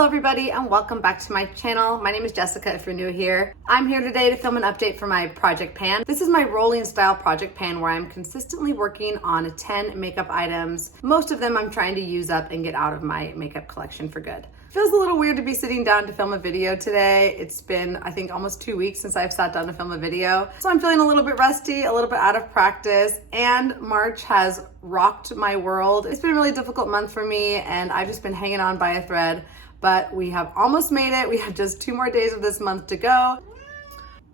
Hello everybody and welcome back to my channel. My name is Jessica if you're new here. I'm here today to film an update for my project pan. This is my rolling style project pan where I'm consistently working on 10 makeup items. Most of them I'm trying to use up and get out of my makeup collection for good. Feels a little weird to be sitting down to film a video today. It's been, I think, almost 2 weeks since I've sat down to film a video. So I'm feeling a little bit rusty, a little bit out of practice, and March has rocked my world. It's been a really difficult month for me and I've just been hanging on by a thread, but we have almost made it. We have just 2 more days of this month to go.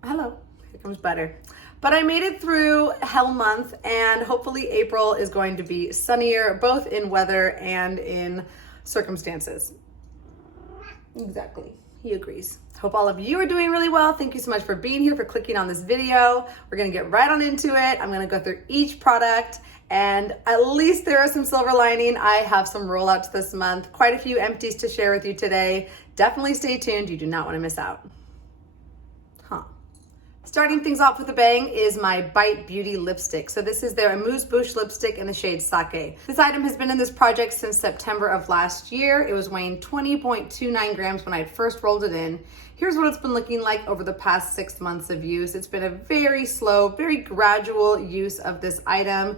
Hello, here comes Butter. But I made it through hell month and hopefully April is going to be sunnier, both in weather and in circumstances. Exactly, he agrees. Hope all of you are doing really well. Thank you so much for being here, for clicking on this video. We're gonna get right on into it. I'm gonna go through each product and at least there are some silver lining. I have some rollouts this month, quite a few empties to share with you today. Definitely stay tuned, you do not wanna miss out. Starting things off with a bang is my Bite Beauty lipstick. So this is their Amouse Bouche lipstick in the shade Sake. This item has been in this project since September of last year. It was weighing 20.29 grams when I first rolled it in. Here's what it's been looking like over the past 6 months of use. It's been a very slow, very gradual use of this item.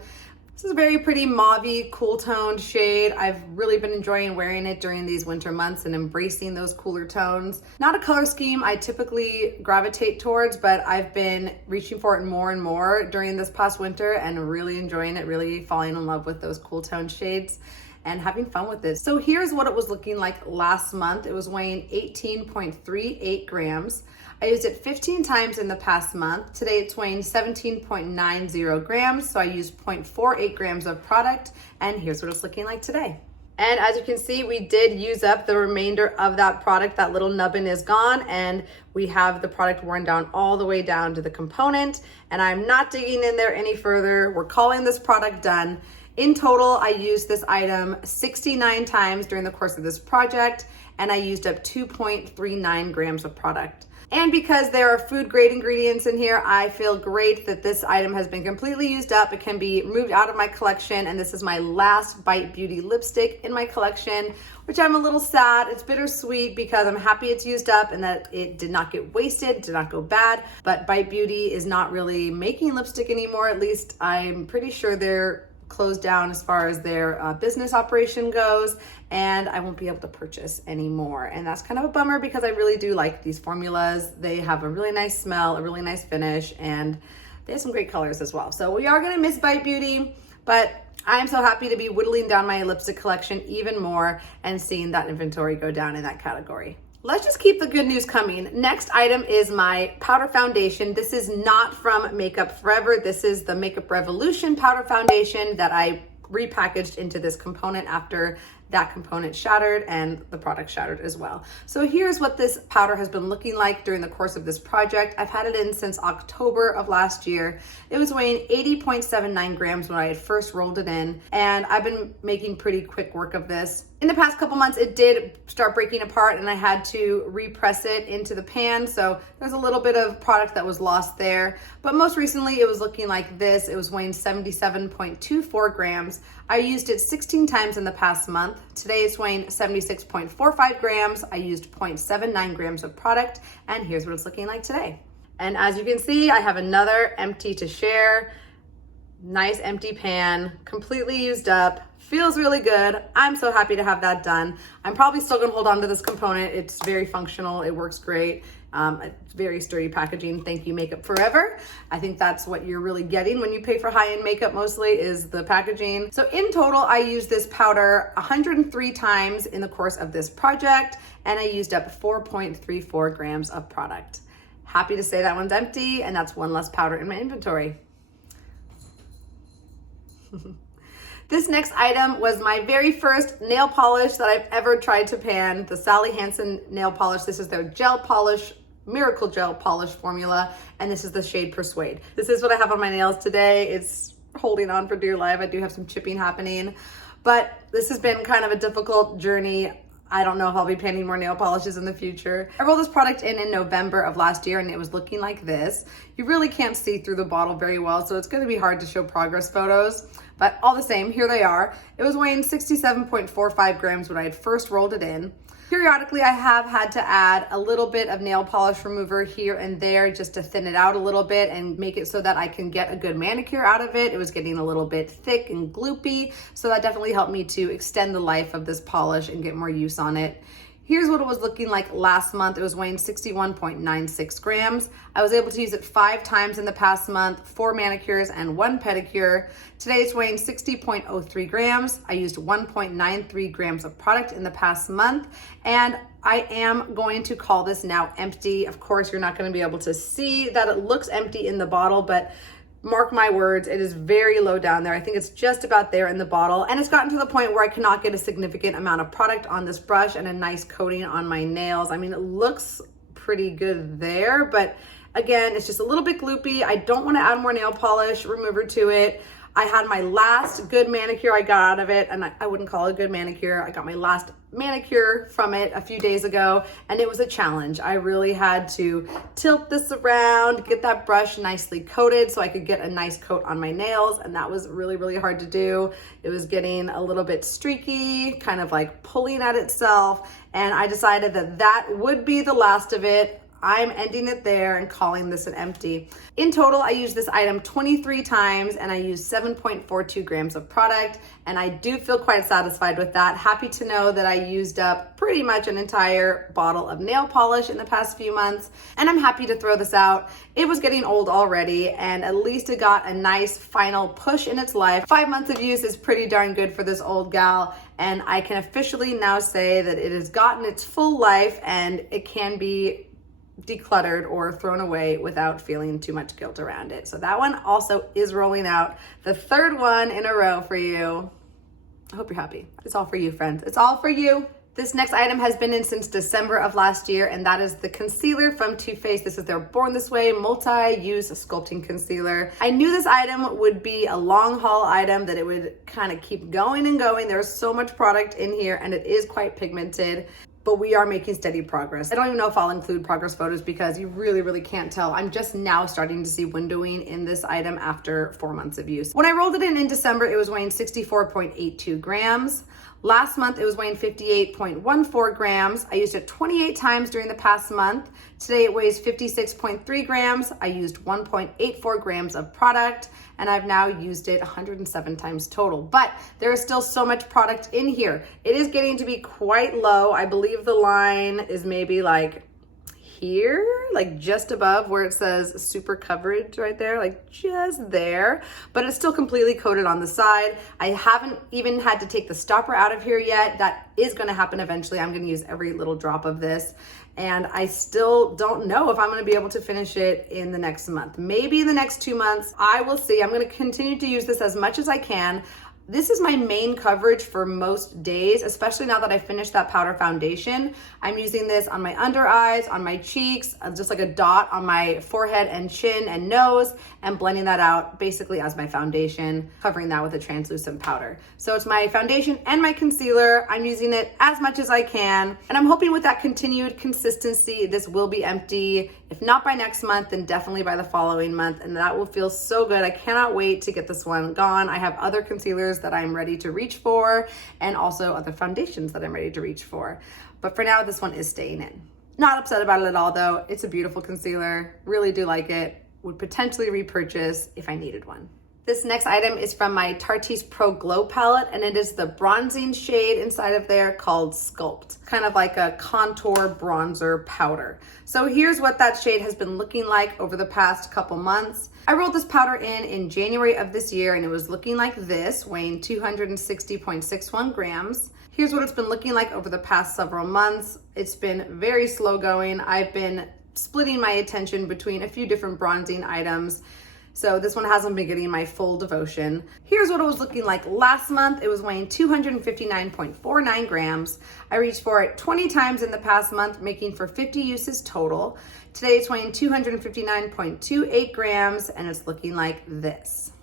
This is a very pretty mauvey, cool toned shade. I've really been enjoying wearing it during these winter months and embracing those cooler tones. Not a color scheme I typically gravitate towards, but I've been reaching for it more and more during this past winter and really enjoying it, really falling in love with those cool tone shades and having fun with this. So here's what it was looking like last month. It was weighing 18.38 grams. I used it 15 times in the past month. Today it's weighing 17.90 grams, so I used 0.48 grams of product, and here's what it's looking like today. And as you can see, we did use up the remainder of that product. That little nubbin is gone, and we have the product worn down all the way down to the component, and I'm not digging in there any further. We're calling this product done. In total, I used this item 69 times during the course of this project, and I used up 2.39 grams of product. And because there are food grade ingredients in here, I feel great that this item has been completely used up. It can be moved out of my collection, and this is my last Bite Beauty lipstick in my collection, which I'm a little sad. It's bittersweet because I'm happy it's used up and that it did not get wasted, did not go bad, but Bite Beauty is not really making lipstick anymore. At least I'm pretty sure they're closed down as far as their business operation goes, and I won't be able to purchase anymore. And that's kind of a bummer because I really do like these formulas. They have a really nice smell, a really nice finish, and they have some great colors as well. So we are gonna miss Bite Beauty, but I'm so happy to be whittling down my lipstick collection even more and seeing that inventory go down in that category. Let's just keep the good news coming. Next item is my powder foundation. This is not from Makeup Forever. This is the Makeup Revolution powder foundation that I repackaged into this component after that component shattered and the product shattered as well. So here's what this powder has been looking like during the course of this project. I've had it in since October of last year. It was weighing 80.79 grams when I had first rolled it in, and I've been making pretty quick work of this. In the past couple months, it did start breaking apart and I had to repress it into the pan. So there's a little bit of product that was lost there. But most recently, it was looking like this. It was weighing 77.24 grams. I used it 16 times in the past month. Today it's weighing 76.45 grams. I used 0.79 grams of product, and here's what it's looking like today. And as you can see, I have another empty to share. Nice empty pan, completely used up, feels really good. I'm so happy to have that done. I'm probably still gonna hold on to this component. It's very functional, it works great. It's very sturdy packaging. Thank you, Makeup Forever. I think that's what you're really getting when you pay for high-end makeup mostly, is the packaging. So in total, I used this powder 103 times in the course of this project, and I used up 4.34 grams of product. Happy to say that one's empty, and that's one less powder in my inventory. This next item was my very first nail polish that I've ever tried to pan, the Hansen nail polish. This is their gel polish, miracle gel polish formula, and this is the shade Suede. This is what I have on my nails today. It's holding on for dear life. I do have some chipping happening, but this has been kind of a difficult journey. I don't know if I'll be painting more nail polishes in the future. I rolled this product in November of last year and it was looking like this. You really can't see through the bottle very well, so it's gonna be hard to show progress photos, but all the same, here they are. It was weighing 67.45 grams when I had first rolled it in. Periodically, I have had to add a little bit of nail polish remover here and there just to thin it out a little bit and make it so that I can get a good manicure out of it. It was getting a little bit thick and gloopy, so that definitely helped me to extend the life of this polish and get more use on it. Here's what it was looking like last month. It was weighing 61.96 grams. I was able to use it 5 times in the past month, 4 manicures and 1 pedicure. Today it's weighing 60.03 grams. I used 1.93 grams of product in the past month, and I am going to call this now empty. Of course, you're not going to be able to see that it looks empty in the bottle, but mark my words, it is very low down there. I think it's just about there in the bottle, and it's gotten to the point where I cannot get a significant amount of product on this brush and a nice coating on my nails. I mean, it looks pretty good there, but again, it's just a little bit gloopy. I don't want to add more nail polish remover to it. I had my last good manicure I got out of it, and I wouldn't call it a good manicure. I got my last manicure from it a few days ago, and it was a challenge. I really had to tilt this around, get that brush nicely coated so I could get a nice coat on my nails, and that was really, really hard to do. It was getting a little bit streaky, kind of like pulling at itself, and I decided that that would be the last of it. I'm ending it there and calling this an empty. In total, I used this item 23 times and I used 7.42 grams of product, and I do feel quite satisfied with that. Happy to know that I used up pretty much an entire bottle of nail polish in the past few months, and I'm happy to throw this out. It was getting old already, and at least it got a nice final push in its life. 5 months of use is pretty darn good for this old gal, and I can officially now say that it has gotten its full life and it can be decluttered or thrown away without feeling too much guilt around it. So that one also is rolling out, the 3rd one in a row for you. I hope you're happy. It's all for you, friends. It's all for you. This next item has been in since December of last year, and that is the concealer from Too Faced. This is their Born This Way multi-use sculpting concealer. I knew this item would be a long haul item, that it would kind of keep going and going. There's so much product in here, and it is quite pigmented, but we are making steady progress. I don't even know if I'll include progress photos because you really, really can't tell. I'm just now starting to see windowing in this item after 4 months of use. When I rolled it in December, it was weighing 64.82 grams. Last month, it was weighing 58.14 grams. I used it 28 times during the past month. Today, it weighs 56.3 grams. I used 1.84 grams of product, and I've now used it 107 times total. But there is still so much product in here. It is getting to be quite low. I believe the line is maybe like here, like just above where it says super coverage right there, like just there, but it's still completely coated on the side. I haven't even had to take the stopper out of here yet. That is going to happen eventually. I'm going to use every little drop of this, and I still don't know if I'm going to be able to finish it in the next month. Maybe in the next 2 months. I will see. I'm going to continue to use this as much as I can. This is my main coverage for most days, especially now that I finished that powder foundation. I'm using this on my under eyes, on my cheeks, just like a dot on my forehead and chin and nose, and blending that out basically as my foundation, covering that with a translucent powder. So it's my foundation and my concealer. I'm using it as much as I can, and I'm hoping with that continued consistency, this will be empty. If not by next month, then definitely by the following month, and that will feel so good. I cannot wait to get this one gone. I have other concealers that I'm ready to reach for, and also other foundations that I'm ready to reach for. But for now, this one is staying in. Not upset about it at all though. It's a beautiful concealer. Really do like it. Would potentially repurchase if I needed one. This next item is from my Tarteist Pro Glow palette, and it is the bronzing shade inside of there called Sculpt. Kind of like a contour bronzer powder. So here's what that shade has been looking like over the past couple months. I rolled this powder in January of this year, and it was looking like this, weighing 260.61 grams. Here's what it's been looking like over the past several months. It's been very slow going. I've been splitting my attention between a few different bronzing items, so this one hasn't been getting my full devotion. Here's what it was looking like last month. It was weighing 259.49 grams. I reached for it 20 times in the past month, making for 50 uses total. Today it's weighing 259.28 grams, and it's looking like this.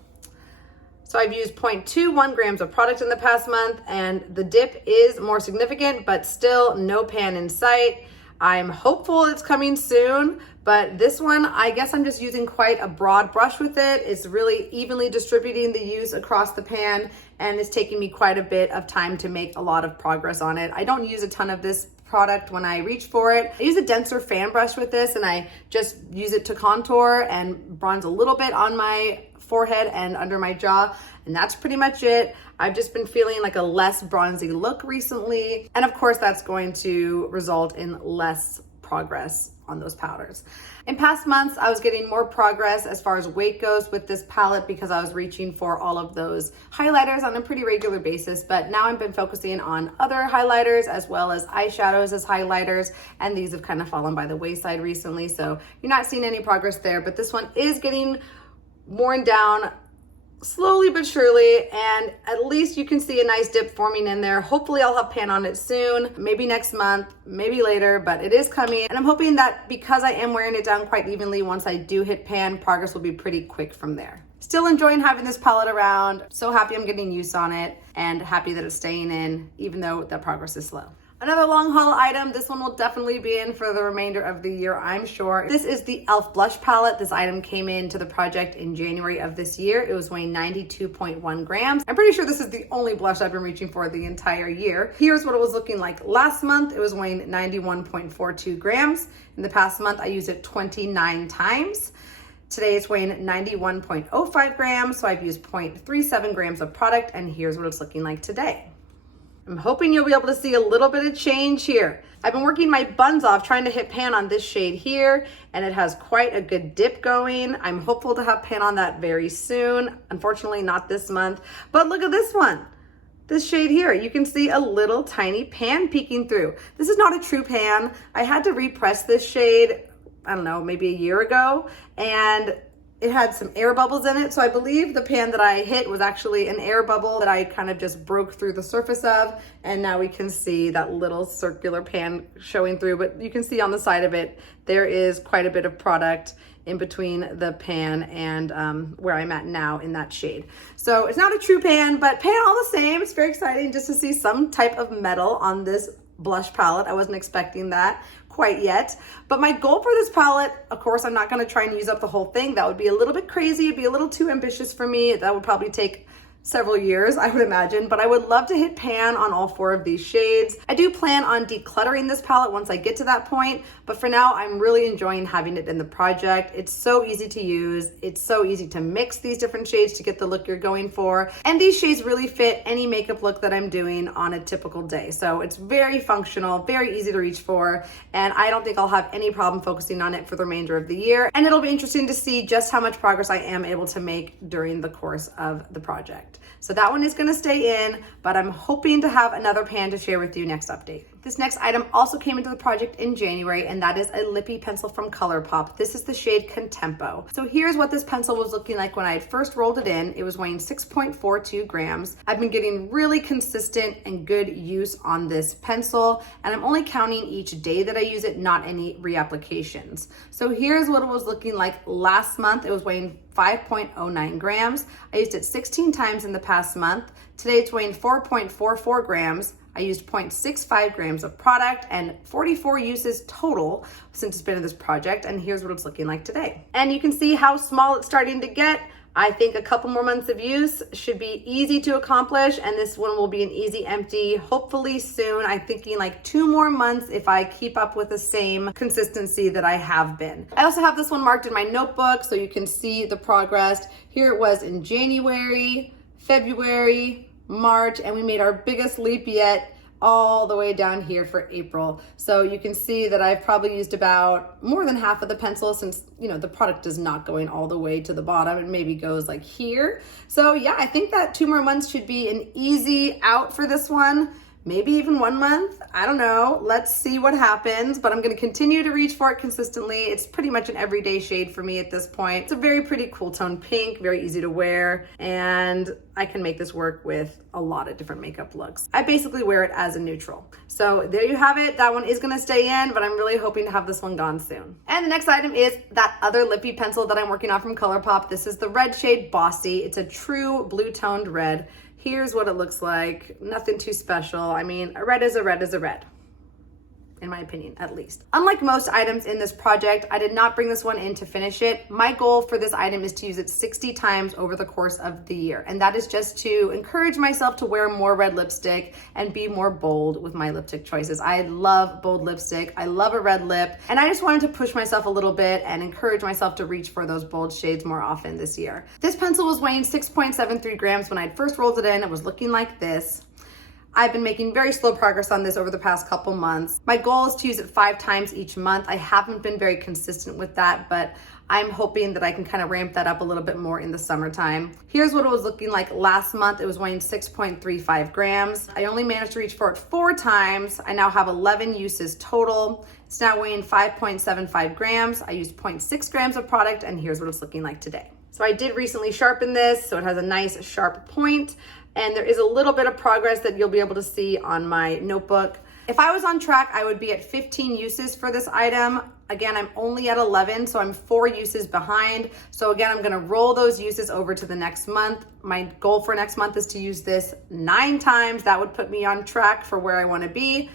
So I've used 0.21 grams of product in the past month, and the dip is more significant, but still no pan in sight. I'm hopeful it's coming soon, but this one, I guess I'm just using quite a broad brush with it. It's really evenly distributing the use across the pan, and it's taking me quite a bit of time to make a lot of progress on it. I don't use a ton of this product when I reach for it. I use a denser fan brush with this, and I just use it to contour and bronze a little bit on my forehead and under my jaw, and that's pretty much it. I've just been feeling like a less bronzy look recently, and of course that's going to result in less progress on those powders. In past months, I was getting more progress as far as weight goes with this palette because I was reaching for all of those highlighters on a pretty regular basis, but now I've been focusing on other highlighters as well as eyeshadows as highlighters, and these have kind of fallen by the wayside recently, so you're not seeing any progress there, but this one is getting worn down slowly but surely, and at least you can see a nice dip forming in there. Hopefully I'll have pan on it soon, maybe next month, maybe later, but it is coming, and I'm hoping that because I am wearing it down quite evenly, once I do hit pan, progress will be pretty quick from there. Still enjoying having this palette around, so happy I'm getting use on it, and happy that it's staying in, even though that progress is slow. Another long haul item, this one will definitely be in for the remainder of the year, I'm sure. This is the e.l.f. blush palette. This item came into the project in January of this year. It was weighing 92.1 grams. I'm pretty sure this is the only blush I've been reaching for the entire year. Here's what it was looking like last month. It was weighing 91.42 grams. In the past month, I used it 29 times. Today it's weighing 91.05 grams, so I've used 0.37 grams of product, and here's what it's looking like today. I'm hoping you'll be able to see a little bit of change here. I've been working my buns off trying to hit pan on this shade here, and it has quite a good dip going. I'm hopeful to have pan on that very soon. Unfortunately, not this month, but look at this one. This shade here, you can see a little tiny pan peeking through. This is not a true pan. I had to repress this shade, I don't know, maybe a year ago, and it had some air bubbles in it, so I believe the pan that I hit was actually an air bubble that I kind of just broke through the surface of, and now we can see that little circular pan showing through, but you can see on the side of it, there is quite a bit of product in between the pan and where I'm at now in that shade. So it's not a true pan, but pan all the same. It's very exciting just to see some type of metal on this blush palette. I wasn't expecting that quite yet, but my goal for this palette, of course, I'm not going to try and use up the whole thing. That would be a little bit crazy. It'd be a little too ambitious for me. That would probably take several years, I would imagine, but I would love to hit pan on all 4 of these shades. I do plan on decluttering this palette once I get to that point, but for now, I'm really enjoying having it in the project. It's so easy to use. It's so easy to mix these different shades to get the look you're going for, and these shades really fit any makeup look that I'm doing on a typical day. So it's very functional, very easy to reach for, and I don't think I'll have any problem focusing on it for the remainder of the year, and it'll be interesting to see just how much progress I am able to make during the course of the project. So that one is going to stay in, but I'm hoping to have another pan to share with you next update. This next item also came into the project in January, and that is a Lippie pencil from Colourpop. This is the shade Contempo. So here's what this pencil was looking like when I had first rolled it in. It was weighing 6.42 grams. I've been getting really consistent and good use on this pencil, and I'm only counting each day that I use it, not any reapplications. So here's what it was looking like last month. It was weighing 5.09 grams. I used it 16 times in the past month. Today it's weighing 4.44 grams. I used 0.65 grams of product and 44 uses total since it's been in this project. And here's what it's looking like today. And you can see how small it's starting to get. I think a couple more months of use should be easy to accomplish, and this one will be an easy empty, hopefully soon. I'm thinking like 2 more months if I keep up with the same consistency that I have been. I also have this one marked in my notebook so you can see the progress. Here it was in January, February, March, and we made our biggest leap yet all the way down here for April. So you can see that I've probably used about more than half of the pencil since, you know, the product is not going all the way to the bottom. It maybe goes like here. So yeah, I think that 2 more months should be an easy out for this one. Maybe even 1 month, I don't know. Let's see what happens, but I'm gonna continue to reach for it consistently. It's pretty much an everyday shade for me at this point. It's a very pretty cool tone pink, very easy to wear, and I can make this work with a lot of different makeup looks. I basically wear it as a neutral. So there you have it. That one is gonna stay in, but I'm really hoping to have this one gone soon. And the next item is that other Lippie pencil that I'm working on from Colourpop. This is the red shade Bossy. It's a true blue toned red. Here's what it looks like. Nothing too special. I mean, a red is a red is a red. in my opinion, at least. Unlike most items in this project, I did not bring this one in to finish it. My goal for this item is to use it 60 times over the course of the year. And that is just to encourage myself to wear more red lipstick and be more bold with my lipstick choices. I love bold lipstick. I love a red lip. And I just wanted to push myself a little bit and encourage myself to reach for those bold shades more often this year. This pencil was weighing 6.73 grams when I first rolled it in. It was looking like this. I've been making very slow progress on this over the past couple months. My goal is to use it 5 times each month. I haven't been very consistent with that, but I'm hoping that I can kind of ramp that up a little bit more in the summertime. Here's what it was looking like last month. It was weighing 6.35 grams. I only managed to reach for it 4 times. I now have 11 uses total. It's now weighing 5.75 grams. I used 0.6 grams of product, and here's what it's looking like today. So I did recently sharpen this, so it has a nice sharp point. And there is a little bit of progress that you'll be able to see on my notebook. If I was on track, I would be at 15 uses for this item. Again, I'm only at 11, so I'm 4 uses behind. So again, I'm gonna roll those uses over to the next month. My goal for next month is to use this 9 times. That would put me on track for where I wanna be.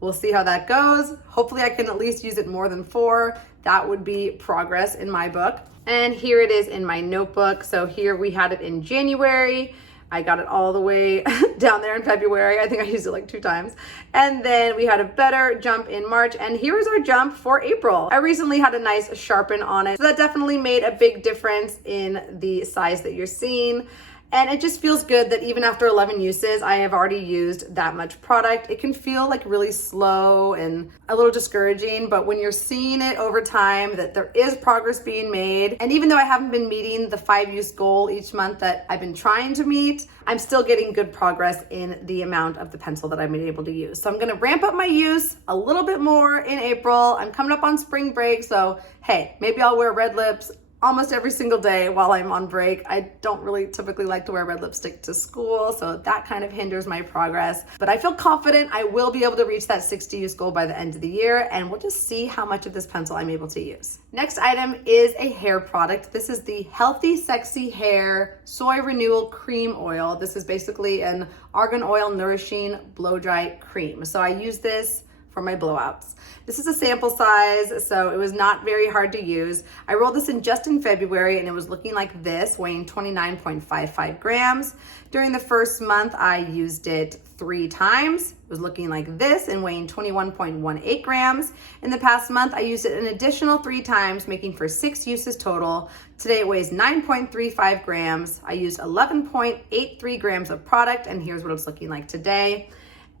We'll see how that goes. Hopefully I can at least use it more than 4. That would be progress in my book. And here it is in my notebook. So here we had it in January. I got it all the way down there in February. I think I used it like 2 times. And then we had a better jump in March. And here is our jump for April. I recently had a nice sharpen on it. So that definitely made a big difference in the size that you're seeing. And it just feels good that even after 11 uses, I have already used that much product. It can feel like really slow and a little discouraging, but when you're seeing it over time, that there is progress being made. And even though I haven't been meeting the 5-use goal each month that I've been trying to meet, I'm still getting good progress in the amount of the pencil that I've been able to use. So I'm gonna ramp up my use a little bit more in April. I'm coming up on spring break, so hey, maybe I'll wear red lips almost every single day while I'm on break. I don't really typically like to wear red lipstick to school, so that kind of hinders my progress. But I feel confident I will be able to reach that 60 use goal by the end of the year, and we'll just see how much of this pencil I'm able to use. Next item is a hair product. This is the Healthy Sexy Hair Soy Renewal Cream Oil. This is basically an argan oil nourishing blow dry cream. So I use this for my blowouts. This is a sample size, so it was not very hard to use. I rolled this in just in February and it was looking like this, weighing 29.55 grams. During the first month, I used it 3 times. It was looking like this and weighing 21.18 grams. In the past month, I used it an additional 3 times, making for 6 uses total. Today it weighs 9.35 grams. I used 11.83 grams of product, and here's what it's looking like today.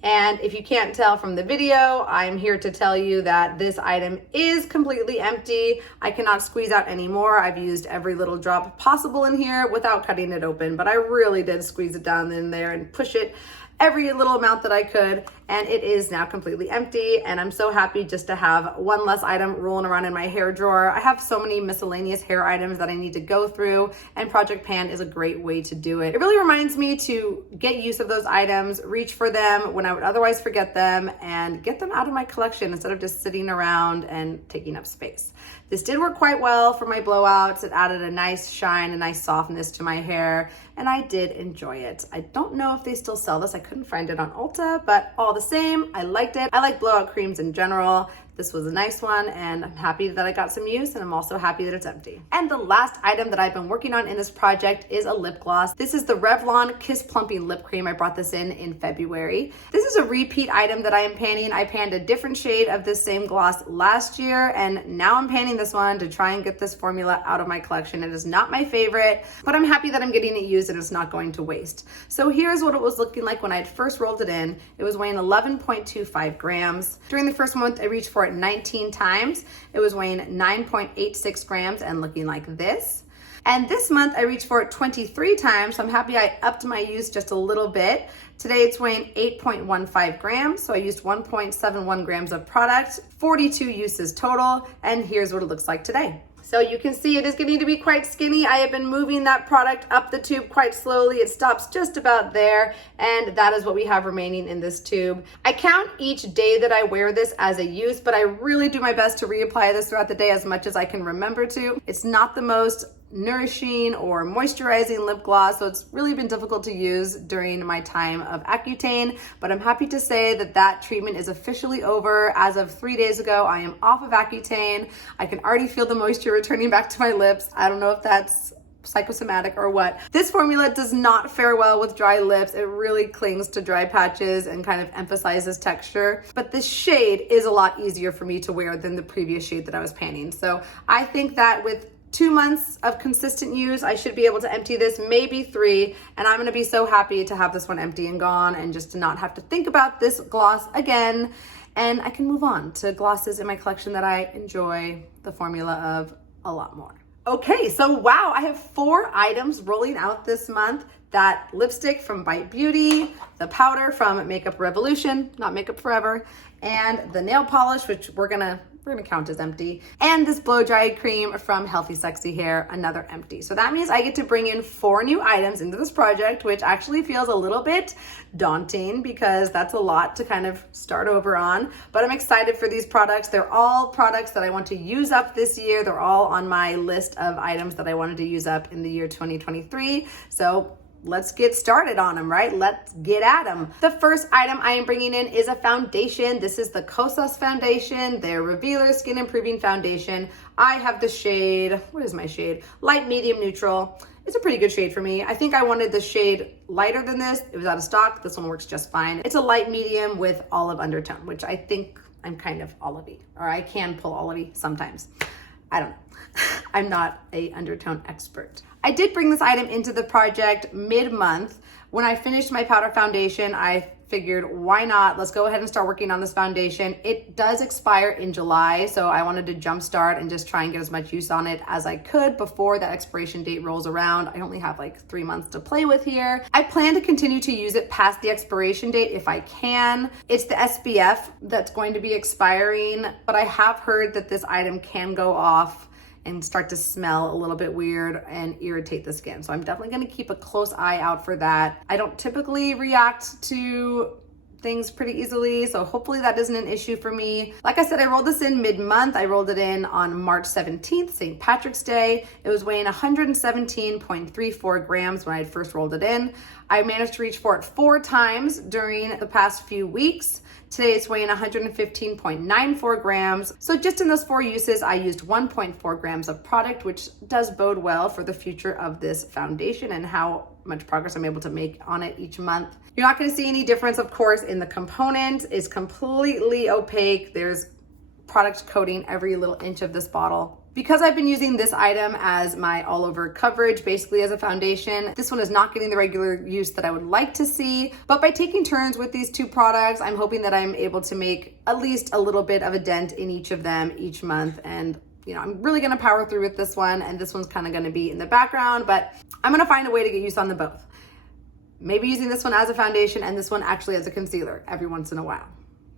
And if you can't tell from the video, I'm here to tell you that this item is completely empty. I cannot squeeze out any more. I've used every little drop possible in here without cutting it open, but I really did squeeze it down in there and push it every little amount that I could, and it is now completely empty. And I'm so happy just to have one less item rolling around in my hair drawer. I have so many miscellaneous hair items that I need to go through, and Project Pan is a great way to do it. It really reminds me to get use of those items, reach for them when I would otherwise forget them, and get them out of my collection instead of just sitting around and taking up space. This did work quite well for my blowouts. It added a nice shine, a nice softness to my hair, and I did enjoy it. I don't know if they still sell this. I couldn't find it on Ulta, but all the same, I liked it. I like blowout creams in general. This was a nice one, and I'm happy that I got some use, and I'm also happy that it's empty. And the last item that I've been working on in this project is a lip gloss. This is the Revlon Kiss Plumping Lip Cream. I brought this in February. This is a repeat item that I am panning. I panned a different shade of this same gloss last year, and now I'm panning this one to try and get this formula out of my collection. It is not my favorite, but I'm happy that I'm getting it used and it's not going to waste. So here's what it was looking like when I had first rolled it in. It was weighing 11.25 grams. During the first month, I reached for it 19 times. It was weighing 9.86 grams and looking like this. And this month I reached for it 23 times, so I'm happy I upped my use just a little bit. Today it's weighing 8.15 grams, so I used 1.71 grams of product, 42 uses total, and here's what it looks like today. So you can see it is getting to be quite skinny. I have been moving that product up the tube quite slowly. It stops just about there, and that is what we have remaining in this tube. I count each day that I wear this as a use, but I really do my best to reapply this throughout the day as much as I can remember to. It's not the most nourishing or moisturizing lip gloss, so it's really been difficult to use during my time of Accutane, but I'm happy to say that that treatment is officially over. As of 3 days ago, I am off of Accutane. I can already feel the moisture returning back to my lips. I don't know if that's psychosomatic or what. This formula does not fare well with dry lips. It really clings to dry patches and kind of emphasizes texture, but this shade is a lot easier for me to wear than the previous shade that I was panning. So I think that with 2 months of consistent use, I should be able to empty this, maybe 3, and I'm gonna be so happy to have this one empty and gone and just to not have to think about this gloss again. And I can move on to glosses in my collection that I enjoy the formula of a lot more. Okay, so wow, I have 4 items rolling out this month. That lipstick from Bite Beauty, the powder from Makeup Revolution, not Makeup Forever, and the nail polish, which we're gonna count as empty, and this blow dry cream from Healthy Sexy Hair, another empty. So that means I get to bring in 4 new items into this project, which actually feels a little bit daunting because that's a lot to kind of start over on, but I'm excited for these products. They're all products that I want to use up this year. They're all on my list of items that I wanted to use up in the year 2023. So let's get started on them, right? Let's get at them. The first item I am bringing in is a foundation. This is the Kosas foundation, their Revealer Skin Improving Foundation. I have the shade, what is my shade? Light Medium Neutral. It's a pretty good shade for me. I think I wanted the shade lighter than this. It was out of stock. This one works just fine. It's a light medium with olive undertone, which I think I'm kind of olivey, or I can pull olivey sometimes. I don't know. I'm not a undertone expert. I did bring this item into the project mid-month. When I finished my powder foundation, I figured, why not? Let's go ahead and start working on this foundation. It does expire in July, so I wanted to jumpstart and just try and get as much use on it as I could before that expiration date rolls around. I only have like 3 months to play with here. I plan to continue to use it past the expiration date if I can. It's the SPF that's going to be expiring, but I have heard that this item can go off and start to smell a little bit weird and irritate the skin. So I'm definitely gonna keep a close eye out for that. I don't typically react to things pretty easily, so hopefully that isn't an issue for me. Like I said, I rolled this in mid-month. I rolled it in on March 17th, St. Patrick's Day. It was weighing 117.34 grams when I first rolled it in. I managed to reach for it 4 times during the past few weeks. Today it's weighing 115.94 grams. So just in those 4 uses, I used 1.4 grams of product, which does bode well for the future of this foundation and how much progress I'm able to make on it each month. You're not gonna see any difference, of course, in the component. It's completely opaque. There's product coating every little inch of this bottle. Because I've been using this item as my all over coverage, basically as a foundation, this one is not getting the regular use that I would like to see. But by taking turns with these 2 products, I'm hoping that I'm able to make at least a little bit of a dent in each of them each month. And you know, I'm really gonna power through with this one, and this one's kind of gonna be in the background, but I'm gonna find a way to get use on them both. Maybe using this one as a foundation and this one actually as a concealer every once in a while.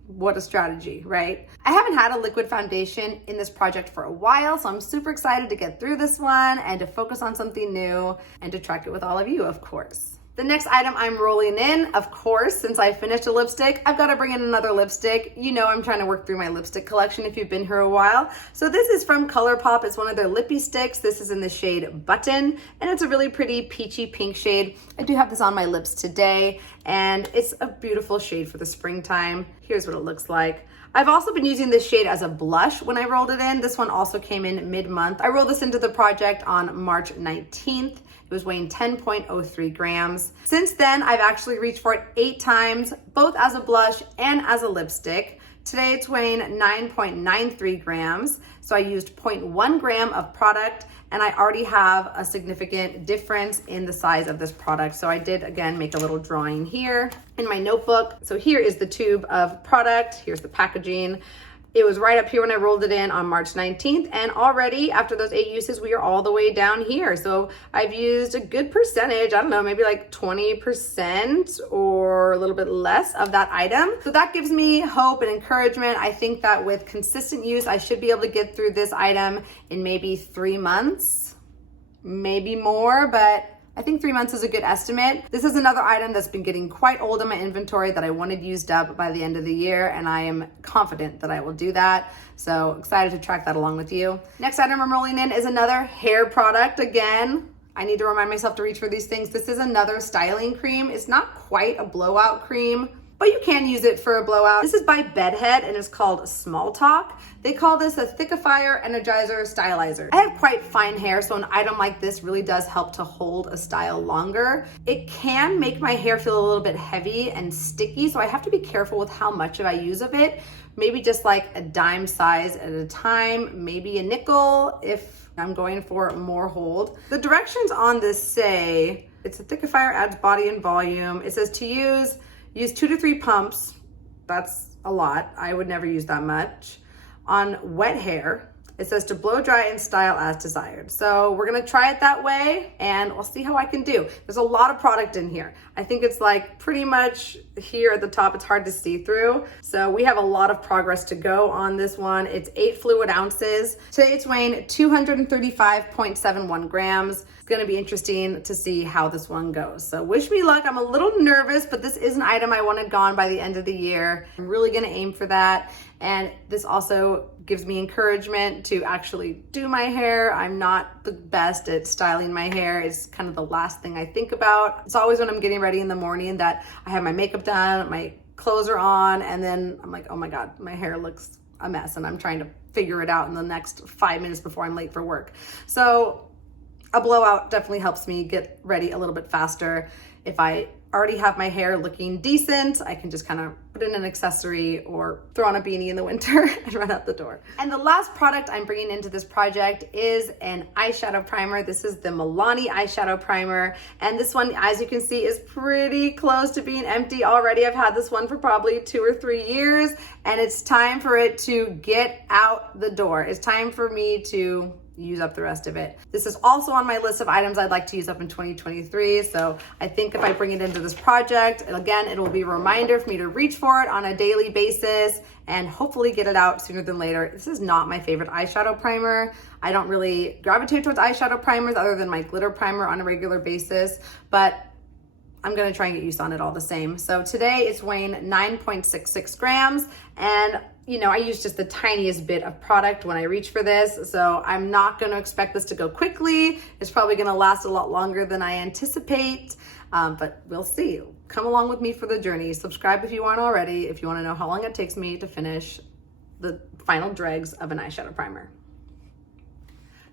What a strategy, right? I haven't had a liquid foundation in this project for a while, so I'm super excited to get through this one and to focus on something new and to track it with all of you, of course. The next item I'm rolling in, of course, since I finished a lipstick, I've got to bring in another lipstick. You know I'm trying to work through my lipstick collection if you've been here a while. So this is from Colourpop. It's one of their Lippie sticks. This is in the shade Button, and it's a really pretty peachy pink shade. I do have this on my lips today, and it's a beautiful shade for the springtime. Here's what it looks like. I've also been using this shade as a blush when I rolled it in. This one also came in mid-month. I rolled this into the project on March 19th. It was weighing 10.03 grams. Since then, I've actually reached for it 8 times, both as a blush and as a lipstick. Today it's weighing 9.93 grams. So I used 0.1 gram of product, and I already have a significant difference in the size of this product. So I did, again, make a little drawing here in my notebook. So here is the tube of product. Here's the packaging. It was right up here when I rolled it in on March 19th, and already after those 8 uses, we are all the way down here. So I've used a good percentage, I don't know, maybe like 20% or a little bit less of that item. So that gives me hope and encouragement. I think that with consistent use, I should be able to get through this item in maybe 3 months, maybe more, but I think 3 months is a good estimate. This is another item that's been getting quite old in my inventory that I wanted used up by the end of the year, and I am confident that I will do that. So excited to track that along with you. Next item I'm rolling in is another hair product. Again, I need to remind myself to reach for these things. This is another styling cream. It's not quite a blowout cream, but you can use it for a blowout. This is by Bedhead and it's called Small Talk. They call this a thickifier, energizer, stylizer. I have quite fine hair, so an item like this really does help to hold a style longer. It can make my hair feel a little bit heavy and sticky, so I have to be careful with how much I use of it. Maybe just like a dime size at a time, maybe a nickel if I'm going for more hold. The directions on this say, it's a thickifier, adds body and volume. It says to use 2 to 3 pumps. That's a lot. I would never use that much. On wet hair, it says to blow dry and style as desired. So we're gonna try it that way and we'll see how I can do. There's a lot of product in here. I think it's like pretty much here at the top, it's hard to see through. So we have a lot of progress to go on this one. It's 8 fluid ounces. Today it's weighing 235.71 grams. Going to be interesting to see how this one goes. So wish me luck. I'm a little nervous, but this is an item I wanted gone by the end of the year. I'm really going to aim for that. And this also gives me encouragement to actually do my hair. I'm not the best at styling my hair. It's kind of the last thing I think about. It's always when I'm getting ready in the morning that I have my makeup done, my clothes are on, and then I'm like, oh my God, my hair looks a mess. And I'm trying to figure it out in the next 5 minutes before I'm late for work. So a blowout definitely helps me get ready a little bit faster. If I already have my hair looking decent, I can just kind of put in an accessory or throw on a beanie in the winter and run out the door. And the last product I'm bringing into this project is an eyeshadow primer. This is the Milani eyeshadow primer. And this one, as you can see, is pretty close to being empty already. I've had this one for probably 2 or 3 years, and it's time for it to get out the door. It's time for me to use up the rest of it. This is also on my list of items I'd like to use up in 2023. So I think if I bring it into this project, again, it will be a reminder for me to reach for it on a daily basis and hopefully get it out sooner than later. This is not my favorite eyeshadow primer. I don't really gravitate towards eyeshadow primers other than my glitter primer on a regular basis, but I'm gonna try and get used on it all the same. So today it's weighing 9.66 grams, and you know, I use just the tiniest bit of product when I reach for this, so I'm not gonna expect this to go quickly. It's probably gonna last a lot longer than I anticipate, but we'll see. Come along with me for the journey. Subscribe if you aren't already, if you wanna know how long it takes me to finish the final dregs of an eyeshadow primer.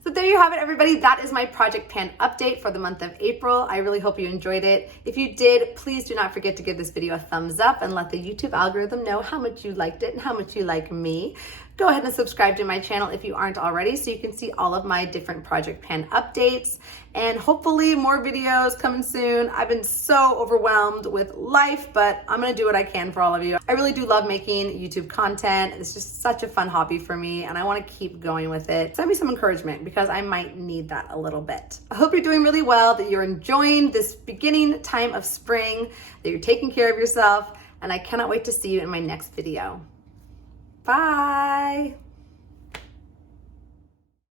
So there you have it, everybody. That is my project pan update for the month of April. I really hope you enjoyed it. If you did, please do not forget to give this video a thumbs up and let the YouTube algorithm know how much you liked it and how much you like me. Go ahead and subscribe to my channel if you aren't already so you can see all of my different project pan updates, and hopefully more videos coming soon. I've been so overwhelmed with life, but I'm gonna do what I can for all of you. I really do love making YouTube content. It's just such a fun hobby for me and I wanna keep going with it. Send me some encouragement because I might need that a little bit. I hope you're doing really well, that you're enjoying this beginning time of spring, that you're taking care of yourself, and I cannot wait to see you in my next video. Bye.